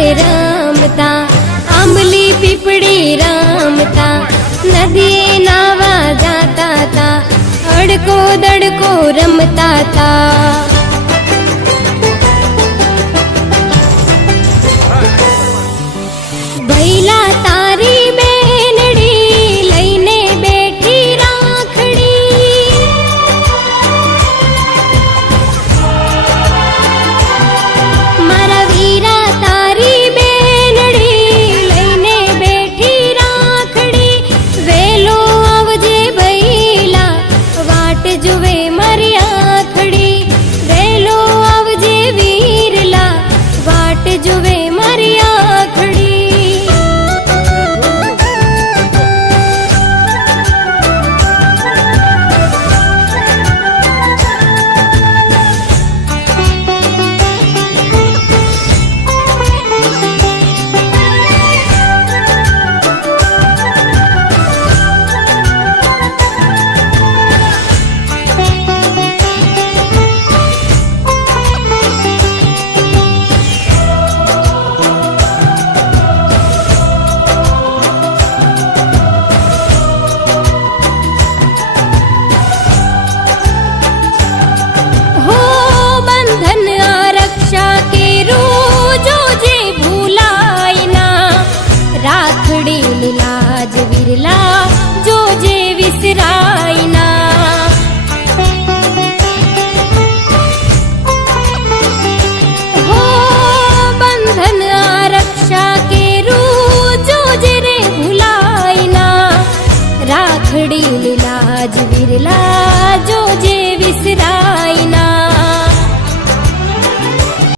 रे रमता, आंबली पीपड़ी रमता, नदिये नावा जाता ता, अड़को दड़को रमता ता। बैला तारी बेनड़ी लईने बेठी राखड़ी, मारा वीरा तारी बेनड़ी लईने बेठी राखड़ी, वेलो आवजे बैला वाट जुवे मारी आखड़ी, वेलो आवजे वीरला वाट जुवे मारी आखड़ी। राखड़ी लाज विरला जो जे विसरायना, हो बंधन आरक्षा के रू जो जे रे भुलायना, राखड़ी लाज विरला जो जे विसरा।